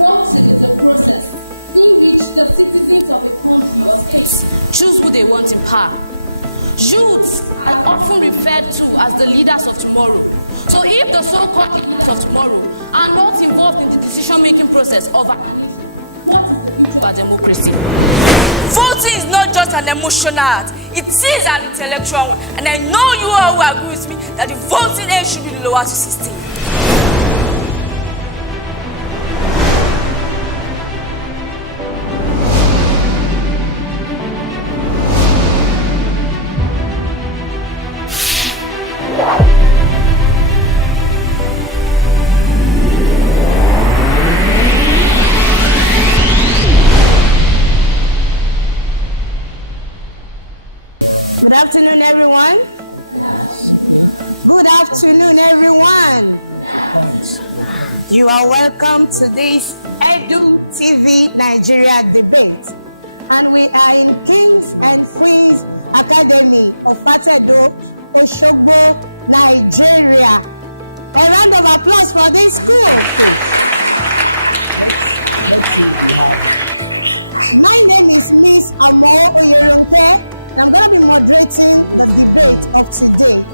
Voting is a process in which the citizens of a country or state choose who they want in power. Youths are often referred to as the leaders of tomorrow. So if the so-called leaders of tomorrow are not involved in the decision-making process of our nation, what is the future of our democracy? Voting is not just an emotional act, it is an intellectual one. And I know you all will agree with me that the voting age should be lower to 16. Good afternoon, everyone. Good afternoon, everyone. You are welcome to this Edu TV Nigeria debate. And we are in Kings and Queens Academy of Fatedo, Oshogbo, Nigeria. A round of applause for this school, please. Let's see if we have. My name is Miss Amo Oyeronke. And I'm going to be moderating the debate of today.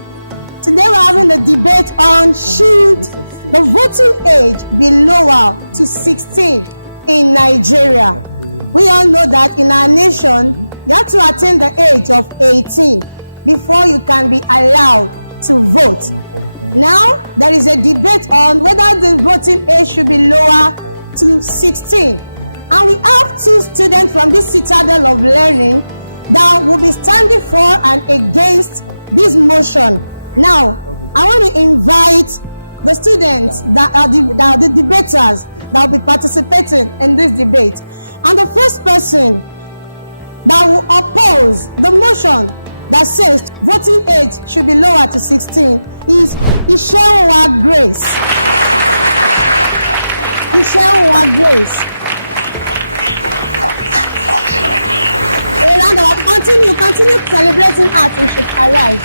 Today we're having a debate on should the voting age be lower to 16 in Nigeria. We all know that in our nation, you have to attain the age of 18 before you can be allowed to vote. Now, there is a debate on whether the voting age should be lower to 16. And we have two students from this citadel of learning that will be standing for and against this motion. Now, I want to invite the students that are the debaters that will be participating in this debate. And the first person that will oppose the motion that says voting age should be lower to 16 is Ishewa Grace. Ishewa Grace. Continue celebrating art, we should arrive.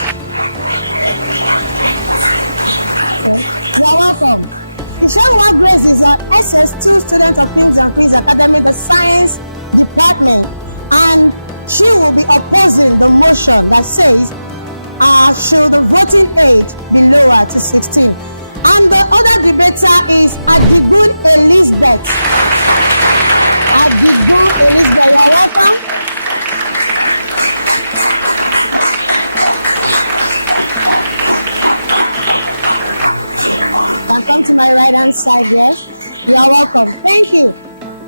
Okay. You are welcome. Ishewa Grace is an SS2 student of Kings and Queens Academy, the science department, and she will be opposing the motion that says should the voting age be lower to 16. And the other debater is Adigun Elizabeth. Adigun Elizabeth, you are welcome. And come to my right hand side here. You are welcome. Thank you.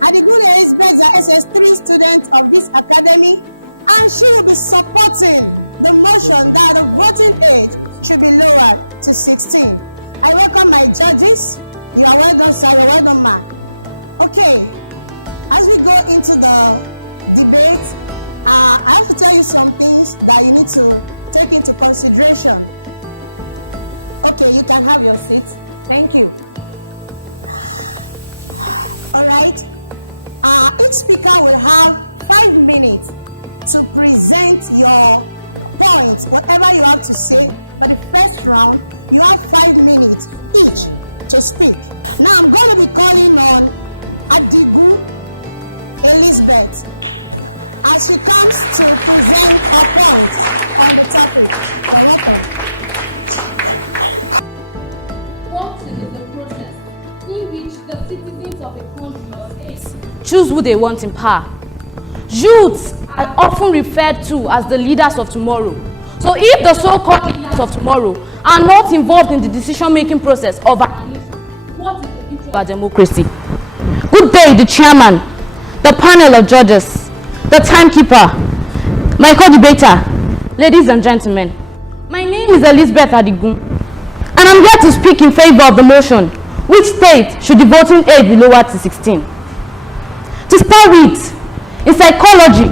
Adigun Elizabeth is an SS3 student of this academy, and she will be supporting the motion that the voting age should be lowered to 16. I welcome my judges. You are well done, sir. You are well done, ma. Okay. As we go into the debate, I have to tell you some things that you need to take into consideration. Okay, you can have your seat. Thank you. All right. Each speaker will have 5 minutes to present your points, whatever you have to say. For the first round, you have 5 minutes each to speak. Now, I'm going to be calling on Adigun Elizabeth as she comes to present her points on the topic. You're welcome. Choose who they want in power. Youths are often referred to as the leaders of tomorrow. So if the so-called leaders of tomorrow are not involved in the decision-making process of our nation, what is the future of our democracy? Good day, the chairman, the panel of judges, the timekeeper, my co-debater, ladies and gentlemen. My name is Elizabeth Adigun, and I'm here to speak in favor of the motion, which states should the voting age be lowered to 16. To start with, in psychology,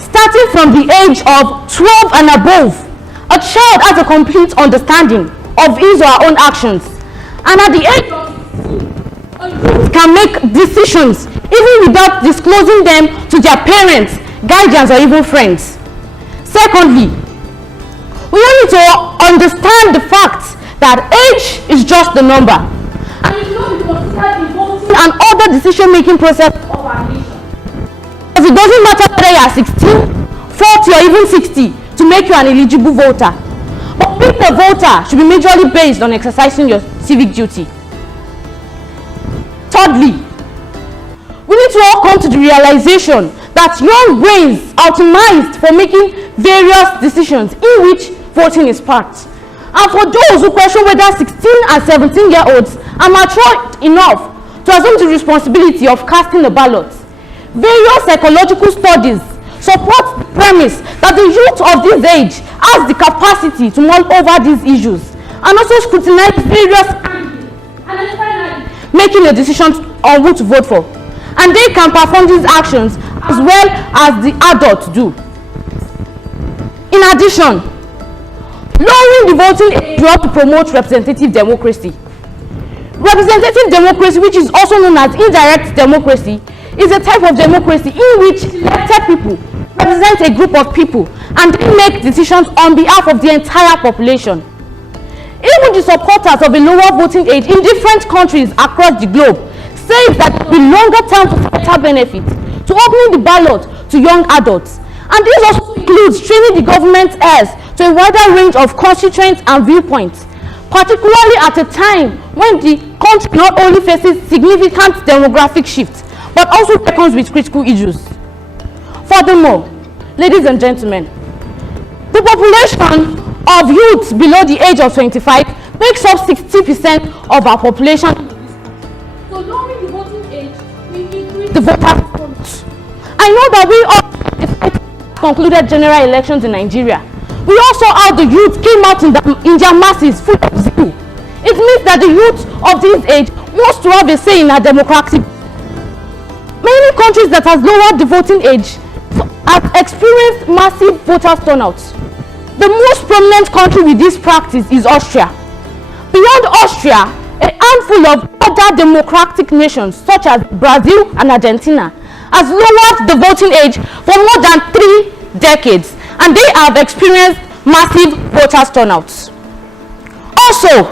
starting from the age of 12 and above, a child has a complete understanding of his or her own actions. And at the age of 16, a youth can make decisions even without disclosing them to their parents, guardians, or even friends. Secondly, we need to understand the fact that age is just the number. And it should not be considered in voting and other decision-making process of our nation. Because it doesn't matter whether you are 16, 40 or even 60 to make you an eligible voter. But being a voter should be majorly based on exercising your civic duty. Thirdly, we need to all come to the realization that young brains are optimized for making various decisions in which voting is part. And for those who question whether 16 and 17-year-olds are mature enough to assume the responsibility of casting a ballot, various psychological studies support the premise that the youth of this age has the capacity to mull over these issues and also scrutinize various angles and then finally making a decision on who to vote for. And they can perform these actions as well as the adults do. In addition, lowering the voting age will help to promote representative democracy. Representative democracy, which is also known as indirect democracy, is a type of democracy in which elected people represent a group of people and they make decisions on behalf of the entire population. Even the supporters of a lower voting age in different countries across the globe say that there will be longer term societal benefits to opening the ballot to young adults. And this also includes training the government heirs to a wider range of constituents and viewpoints, particularly at a time when the country not only faces significant demographic shifts, but also reckons with critical issues. Furthermore, ladies and gentlemen, the population of youths below the age of 25 makes up 60% of our population. So lowering the voting age will increase the voter turnout. I know that we all concluded general elections in Nigeria. We also how the youth came out in their masses full of zeal. It means that the youth of this age wants to have a say in our democratic. Many countries that have lowered the voting age have experienced massive voter turnout. The most prominent country with this practice is Austria. Beyond Austria, a handful of other democratic nations such as Brazil and Argentina has lowered the voting age for more than 3 decades, and they have experienced massive voter turnouts. Also,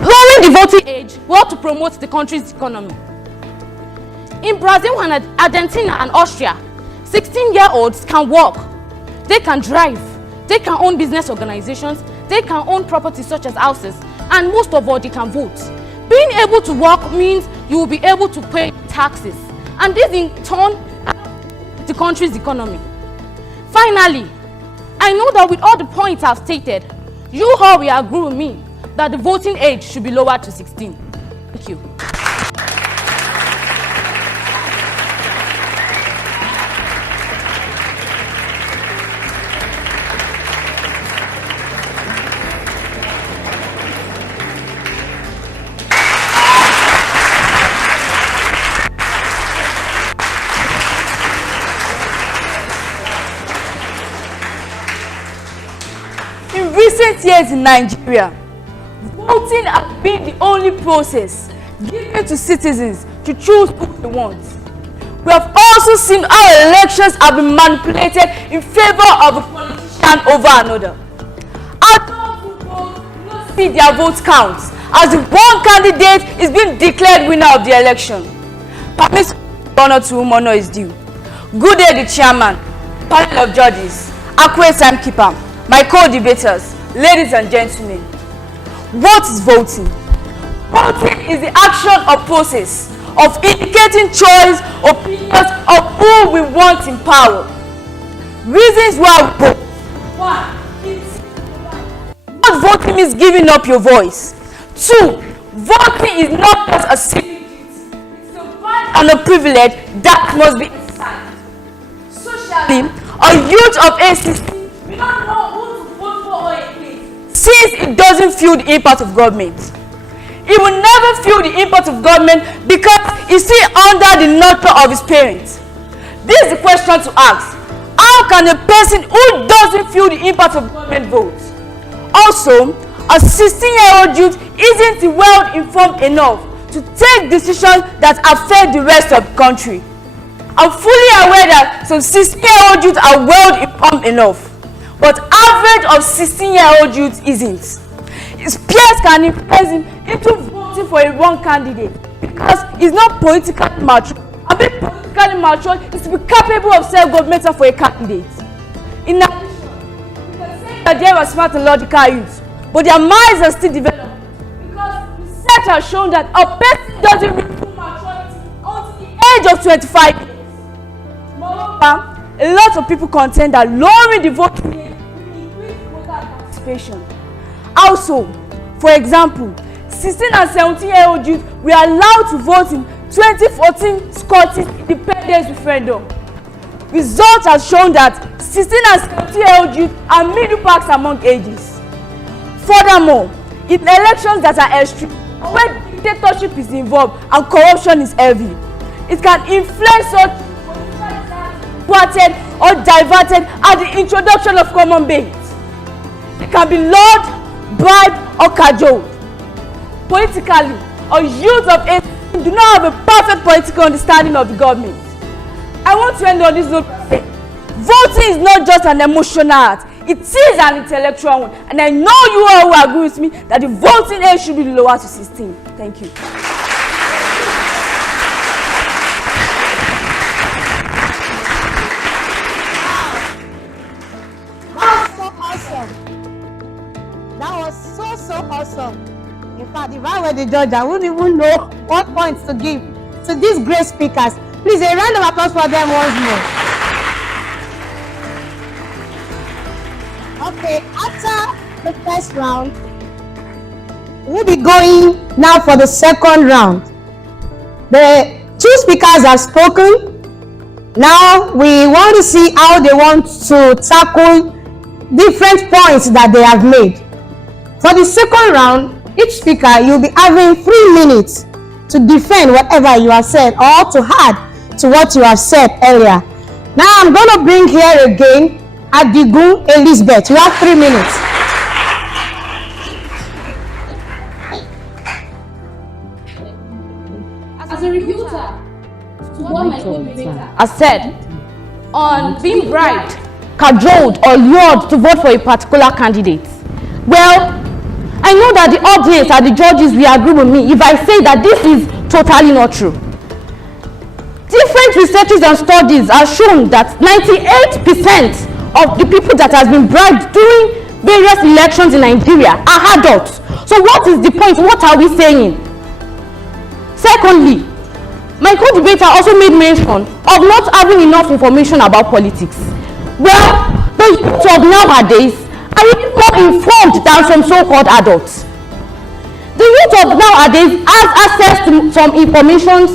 lowering the voting age will help to promote the country's economy. In Brazil and Argentina and Austria, 16-year-olds can work, they can drive, they can own business organizations, they can own property such as houses, and most of all, they can vote. Being able to work means you will be able to pay taxes, and this in turn the country's economy. Finally, I know that with all the points I've stated, you all will agree with me that the voting age should be lowered to 16. Thank you. In recent years in Nigeria, voting has been the only process given to citizens to choose who they want. We have also seen how elections have been manipulated in favor of a politician over another. Adults who vote do not see their vote count as the one candidate is being declared winner of the election. Permit honor to whom honor is due. Good day, the chairman, panel of judges, accurate timekeeper, my co-debaters, ladies and gentlemen. What is voting? Voting is the action or process of indicating choice, opinions of who we want in power. Reasons why we vote. 1. Not voting means giving up your voice. 2. Voting is not just a civic duty. It's a right and a privilege that must be exercised. Socially, a youth of age 16 will not know who to vote for or against, since it doesn't feel the impact of government. He will never feel the impact of government because he's still under the nurture of his parents. This is the question to ask. How can a person who doesn't feel the impact of government vote? Also, a 16-year-old youth isn't well informed enough to take decisions that affect the rest of the country. I'm fully aware that some 16-year-old youth are well informed enough, but average of 16-year-old youth isn't. His peers can influence him into voting for a wrong candidate because it's not politically mature. And being politically mature is to be capable of self-government for a candidate. In addition, you can say that they were smart and logical youths, but their minds are still developing because research has shown that a person doesn't reach full maturity until the age of 25 years. Moreover, a lot of people contend that lowering the voting age will increase voter participation. Also, for example, 16 and 17-year-old youth were allowed to vote in 2014 Scottish independence referendum. Results have shown that 16 and 17-year-old youth are middle packs among ages. Furthermore, in elections that are extreme, where dictatorship is involved and corruption is heavy, it can influence us thwarted or diverted at the introduction of common bait. It can be lured, bribed, or cajoled. Politically, a youth of 18 do not have a perfect political understanding of the government. I want to end on this note. Voting is not just an emotional act, it is an intellectual one. And I know you all will agree with me that the voting age should be lower to 16. Thank you. That was so awesome. In fact, if I were the judge, I wouldn't even know what points to give to these great speakers. Please, a round of applause for them once more. Okay, after the first round, we'll be going now for the second round. The two speakers have spoken. Now we want to see how they want to tackle different points that they have made. For the second round, each speaker, you'll be having 3 minutes to defend whatever you have said or to add to what you have said earlier. Now I'm going to bring here again Adigun Elizabeth. You have 3 minutes. As a rebuter to what my co-debater As said, on being bribed, cajoled, or lured to vote for a particular candidate. Well, I know that the audience and the judges will agree with me if I say that this is totally not true. Different researches and studies have shown that 98% of the people that has been bribed during various elections in Nigeria are adults. So what is the point? What are we saying? Secondly, my co-debater also made mention of not having enough information about politics. Well, the youth of nowadays are even more informed than some so-called adults. The youth of nowadays has access to some information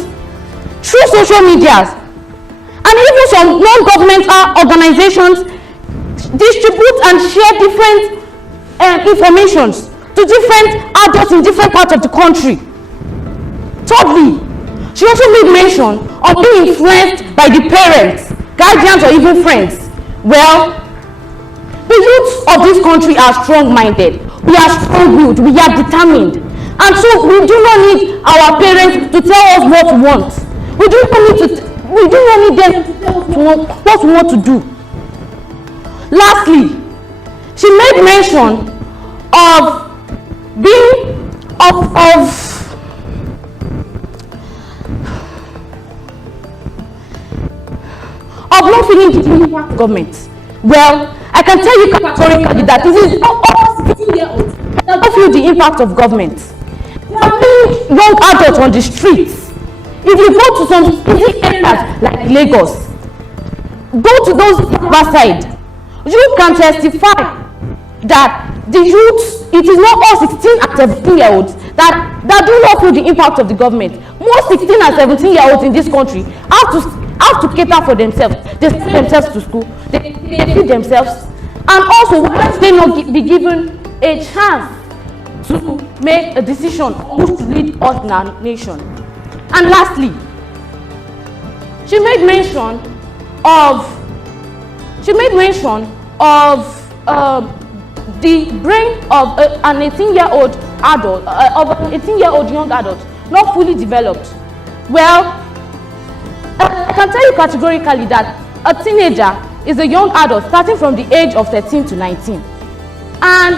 through social media, and even some non-governmental organizations distribute and share different informations to different adults in different parts of the country. Thirdly, she also made mention of being influenced by the parents, guardians, or even friends. Well, the youth of this country are strong-minded, we are strong-willed, we are determined, and so we do not need our parents to tell us what we want. We do not need them to tell us what we want to do. Lastly, she made mention of being of not feeling the impact of government. Well, I can tell you categorically that this is not all 16-year-olds that don't feel the impact of government. There are many young adults on the streets. If you go to some busy areas like Lagos, go to those side, you can testify that the youths, it is not all 16 and 17-year-olds that do not feel the impact of the government. Most 16 and 17-year-olds in this country have to cater for themselves. They send themselves to school, they feed themselves, and also why they not be given a chance to make a decision who to lead us in our nation. And lastly, she made mention of the brain of an 18-year-old adult, of an 18-year-old young adult, not fully developed. Well, I can tell you categorically that a teenager is a young adult starting from the age of 13 to 19. And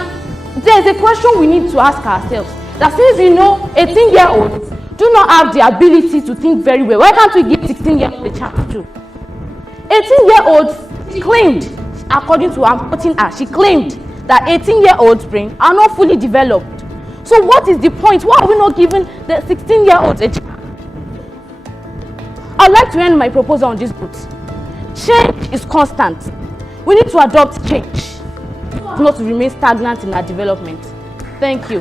there's a question we need to ask ourselves, that since we know 18-year-olds do not have the ability to think very well. Why can't we give 16-year-old a chance too? 18-year-old claimed, according to I'm quoting her, she claimed that 18-year-olds' brains are not fully developed. So what is the point? Why are we not giving the 16-year-olds a chance? I'd like to end my proposal on this note. Change is constant. We need to adopt change, not to remain stagnant in our development. Thank you.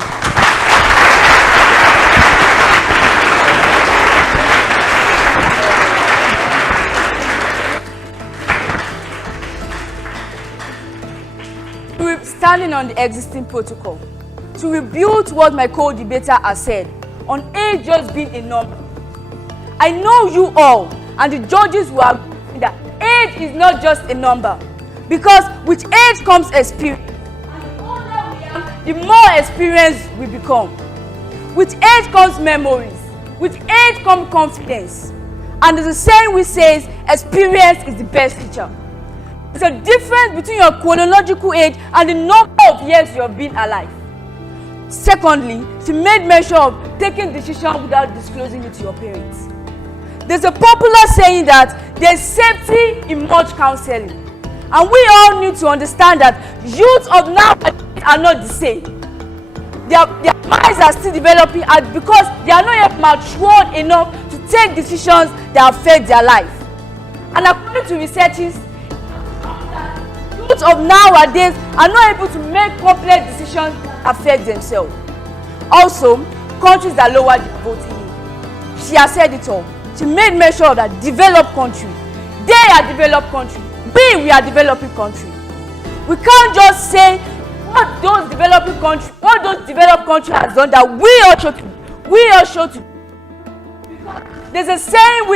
We're standing on the existing protocol to rebuild what my co-debater has said on age just being a number. I know you all and the judges who are that age is not just a number, because with age comes experience. And the older we are, the more experienced we become. With age comes memories. With age comes confidence. And there's a saying which says experience is the best teacher. There's a difference between your chronological age and the number of years you have been alive. Secondly, she made mention of taking decisions without disclosing it to your parents. There's a popular saying that there's safety in much counseling. And we all need to understand that youths of now are not the same. Their minds are still developing because they are not yet matured enough to take decisions that affect their life. And according to researches, youths of nowadays are not able to make complex decisions that affect themselves. Also, countries that lower the voting age. She has said it all. She made mention of that developed country. They are developed country. We are developing country. We can't just say what those developed countries has done that we all should do. There's a saying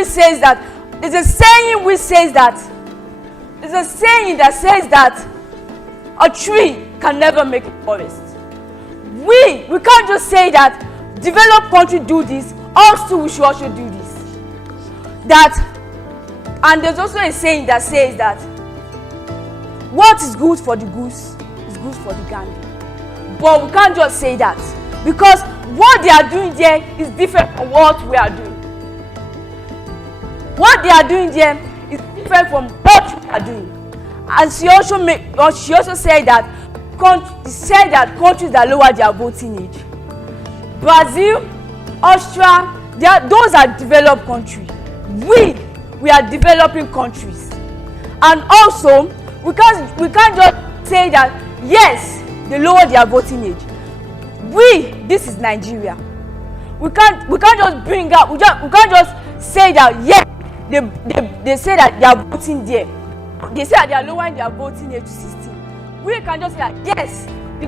that says that a tree can never make a forest. We can't just say that developed country do this, us too we should also do this. And there's also a saying that says that what is good for the goose is good for the gander. But we can't just say that, because what they are doing there is different from what we are doing. What they are doing there is different from what we are doing. And she also said that countries that lower their voting age, Brazil, Austria, those are developed countries. We are developing countries. And also, we can't just say that yes, they lower their voting age. This is Nigeria. We can't just bring up. We can't just say that yes, they say that they are voting there. They say that they are lowering their voting age to 16. We can just say that yes, the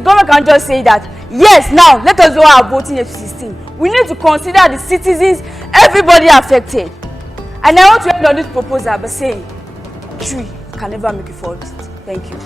government can just say that yes, now let us lower our voting age to 16. We need to consider the citizens, everybody affected. And I want to end on this proposal by saying, tree can never make a forest. Thank you.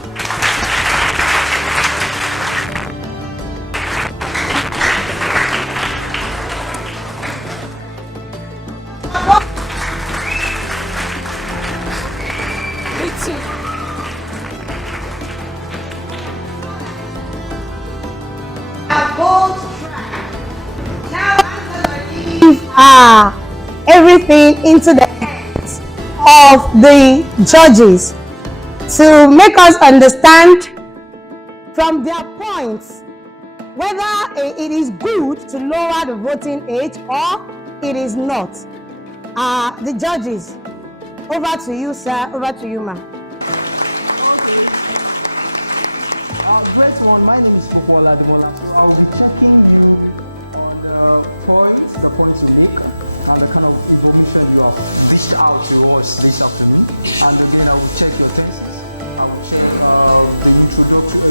Everything into the hands of the judges to make us understand from their points whether it is good to lower the voting age or it is not. The judges, over to you, sir. Over to you, ma'am. Okay. Great one. My name is Popola Demola. So I will be checking you on the points you make, and the kind of information you have dished out to us this afternoon. And again, I will check your tenses. I will check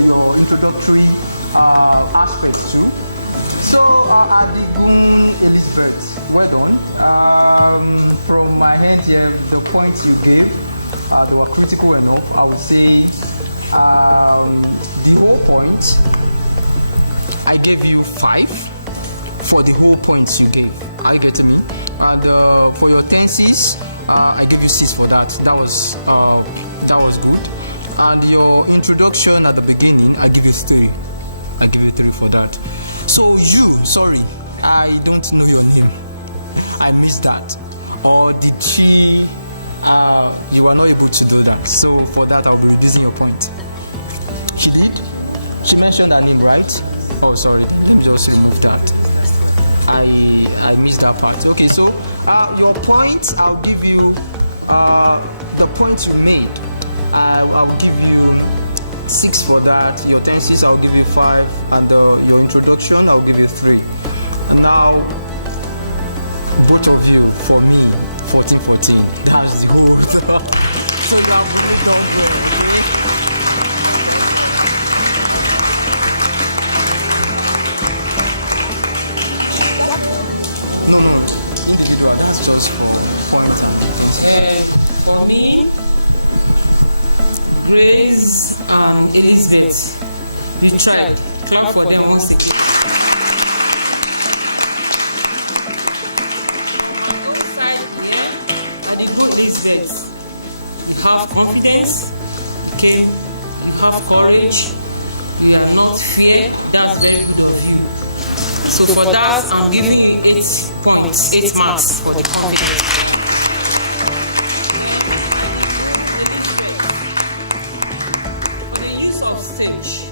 your introductory aspects too. So, Adigun Elizabeth, well done. From my hand here, the points you gave, they were critical enough. I would say the whole point, I gave you 5 for the whole points you gave. Are you getting me? And for your tenses, I gave you 6 for that. That was good. And your introduction at the beginning, I give you 3. I give you 3 for that. So I don't know your name. I missed that. Or did she, you were not able to do that. So for that, I'll be reducing your point. She did? She mentioned her name, right? Oh, sorry, then let me just remove that. I missed that part. Okay, so your point, I'll give you, the point you made, I'll give you 6 for that. Your tenses, I'll give you 5. And your introduction, I'll give you 3. And now, both of you, for me, 14. That's the whole. So you have really done well, okay? No, individual. That's just for points and things. For me, Grace and Elizabeth, you tried. Clap for them once again. From my own side here, at the good Elizabeth, you have confidence, you have courage, you are not fear. That's very good of you. So for that, I'm giving you 8 points, 8 marks for the confidence. Then I Elizabeth, for the use of stage,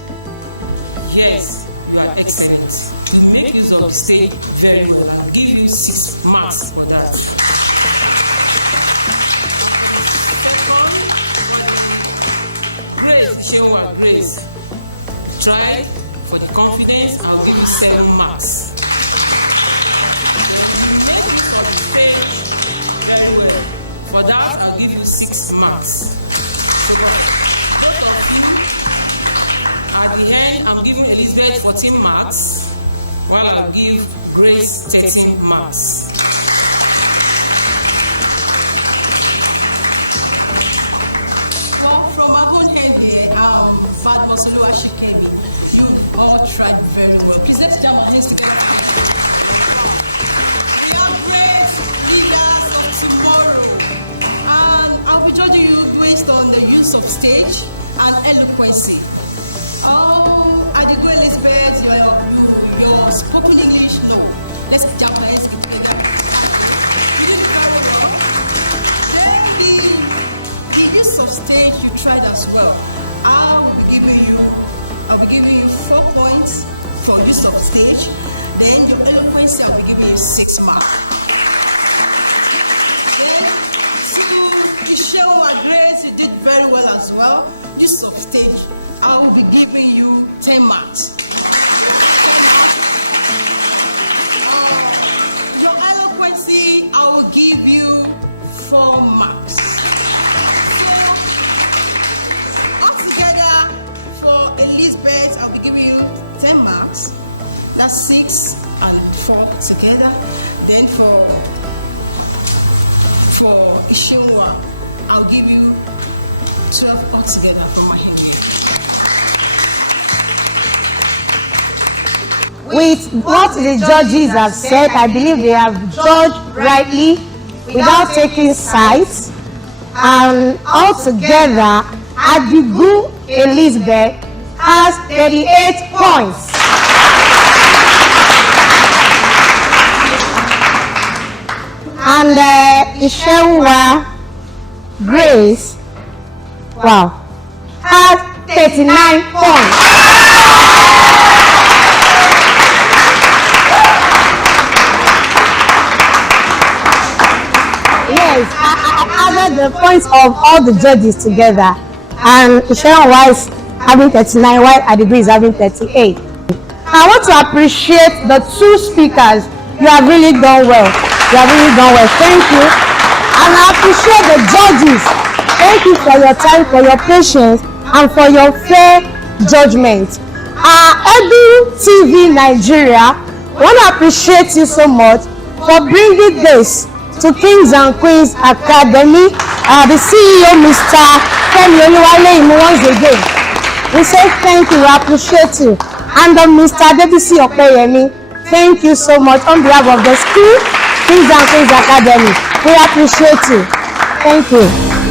yes, you are excellent. You make use of the stage very well. I'll give you 6 marks for that. And for the second, for the Grace, Ishenwa Grace, you tried. For the confidence, I'll give you 7 marks. Then you make use of the stage very well. For that, I'll give you 6 marks. So both of you, at the end, I'm giving Elizabeth 14 marks, while I'll give Grace 13 marks. Well, from my own hand here, Badmus Oluwashikemi, you all tried very well. Please let's jam our hands together. We are great leaders of tomorrow, and I'll be judging you based on the use of stage and eloquency. Adigo Elizabeth, your spoken English, no. Let's jam our hands together. You did very well. Then the use of stage, you tried as well. I'll be giving you 4 points for use of stage. Then your eloquence, I'll be giving you 6 marks. Then to Ishenwa Grace, you did very well as well. Use of stage, I will be giving you 10 marks. 10 marks. Your eloquence, I will give you 4 marks. Altogether, for Elizabeth, I'll be giving you 10 marks. That's 6 and 4 together. Then for Ishenwa, I'll give you 12 altogether from my hand here. With what the judges have said, I believe they have judged rightly without taking sides. And altogether, Adigu Elizabeth has 38 points. And Ishenwa Grace, wow, has 39 points. Yes, I added the points of all the judges together. And Ishenwa is having 39 while Adigu is having 38. I want to appreciate the 2 speakers. You have really done well. Thank you. And I appreciate the judges. Thank you for your time, for your patience, and for your fair judgment. Edu TV Nigeria, I want to appreciate you so much for bringing this to Kings and Queens Academy. The CEO, Mr. Femi Oluwaleyimi, once again. We say thank you, we appreciate you. And Mr. Debisi Opeyemi, thank you so much on behalf of the school, Kings and Queens Academy. We appreciate you. Thank you.